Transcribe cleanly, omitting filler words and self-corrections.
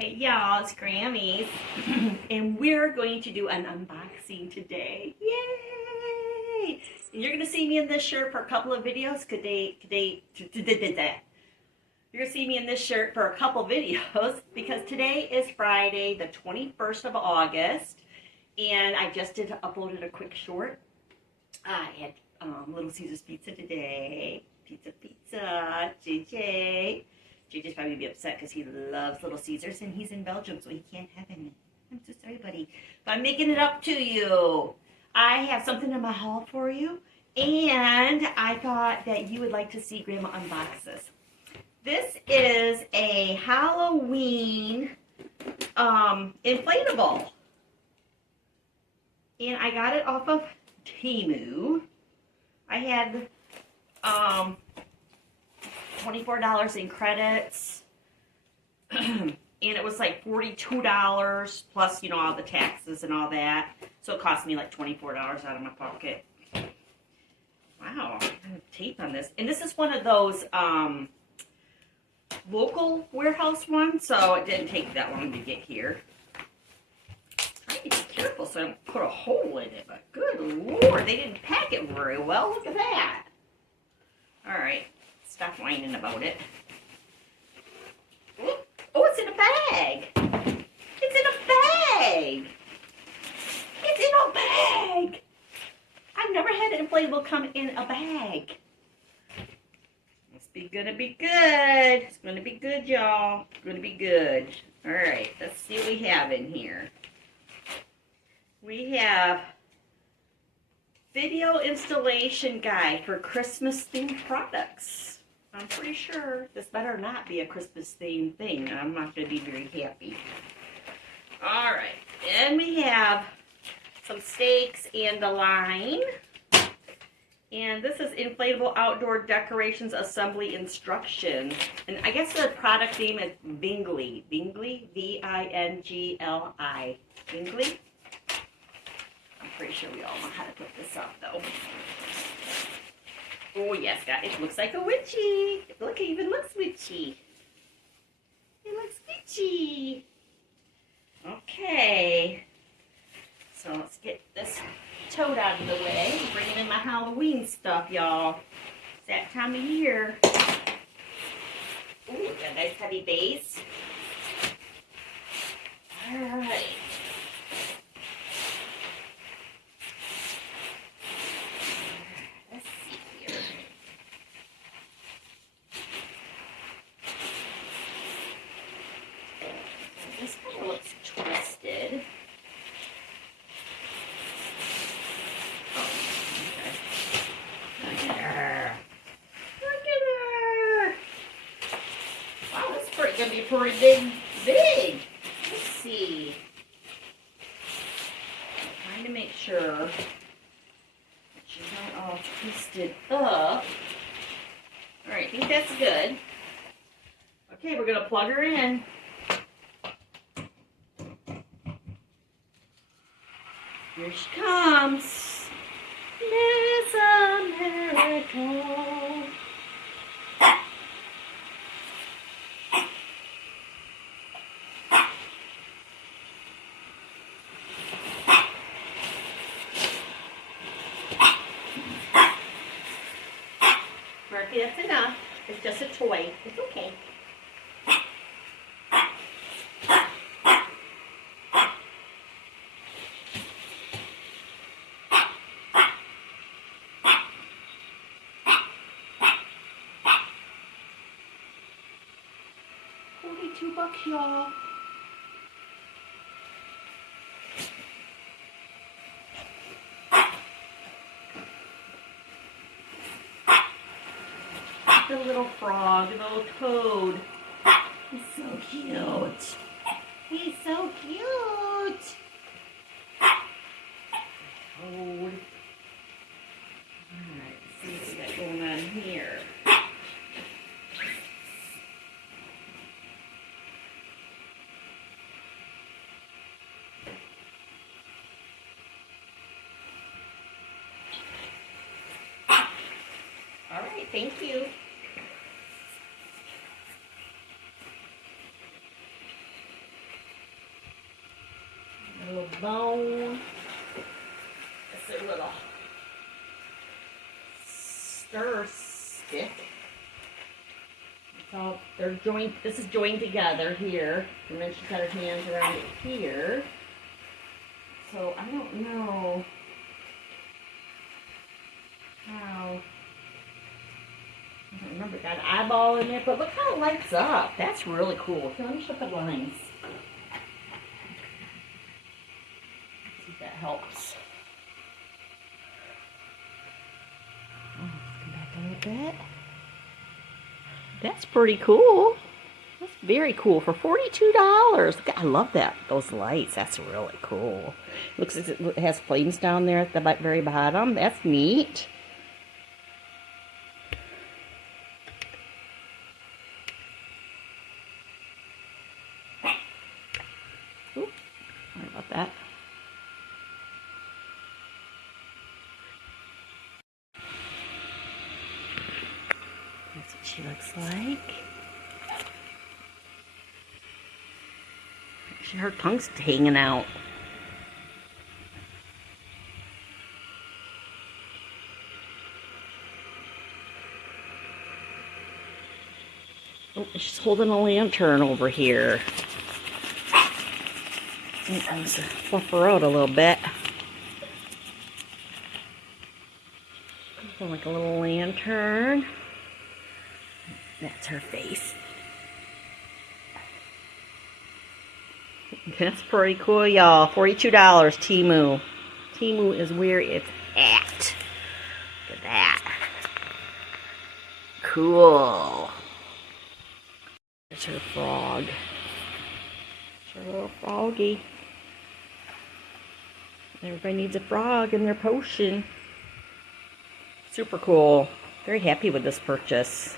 Hey y'all, it's Grammys, and we're going to do an unboxing today. Yay! And you're going to see me in this shirt for a couple of videos. You're going to see me in this shirt for a couple videos because today is Friday, the 21st of August, and I just uploaded a quick short. I had Little Caesars pizza today. Pizza, JJ. JJ's probably gonna be upset because he loves Little Caesars and he's in Belgium, so he can't have any. I'm so sorry, buddy. But I'm making it up to you. I have something in my haul for you, and I thought that you would like to see Grandma unbox this. This is a Halloween inflatable, and I got it off of Temu. I had $24 in credits, and it was like $42 plus, all the taxes and all that. So it cost me like $24 out of my pocket. Wow, I have tape on this. And this is one of those local warehouse ones, so it didn't take that long to get here. I need to be careful so I don't put a hole in it, but good Lord, they didn't pack it very well. Look at that. All right. Stop whining about it. Oh, it's in a bag. It's in a bag. It's in a bag. I've never had an inflatable come in a bag. It's gonna be good. It's gonna be good, y'all. It's gonna be good. All right, let's see what we have in here. We have video installation guide for Christmas themed products. I'm pretty sure this better not be a Christmas themed thing. I'm not going to be very happy. All right. Then we have some stakes and a line. And this is inflatable outdoor decorations assembly instructions. And I guess the product name is Vingli. Vingli? V-I-N-G-L-I. Vingli? I'm pretty sure we all know how to put this up, though. Oh, yes, guys. It looks like a witchy. Look, it even looks witchy. It looks witchy. Okay. So let's get this tote out of the way. I'm bringing in my Halloween stuff, y'all. It's that time of year. Ooh, got a nice heavy base. All right. This kind of looks twisted. Oh, okay. Look at her. Look at her. Wow, this is going to be pretty big. Let's see. I'm trying to make sure that she's not all twisted up. All right, I think that's good. Okay, we're going to plug her in. Here she comes, Miss America. Murphy, that's enough. It's just a toy. It's okay. $42, y'all. The little frog, the little toad. He's so cute. He's so cute. Toad. Alright, let's see what we got going on here. Alright, thank you. bone. It's a little stir stick. So they're joined. This is joined together here, and then she's got her hands around it here. So I don't know how. I don't remember. Got an eyeball in there, but look how it lights up. That's really cool. Here, let me show the lines. Let's see if that helps. Oh, let's come back a little bit. That's pretty cool. That's very cool for $42. I love that. Those lights. That's really cool. Looks like it has flames down there at the very bottom. That's neat. Ooh, sorry about that. That's what she looks like. Her tongue's hanging out. Oh, she's holding a lantern over here. Sometimes fluff her out a little bit. Like a little lantern. That's her face. That's pretty cool, y'all. $42, Temu. Temu is where it's at. Look at that. Cool. There's her frog. There's her little froggy. Everybody needs a frog in their potion. Super cool. Very happy with this purchase.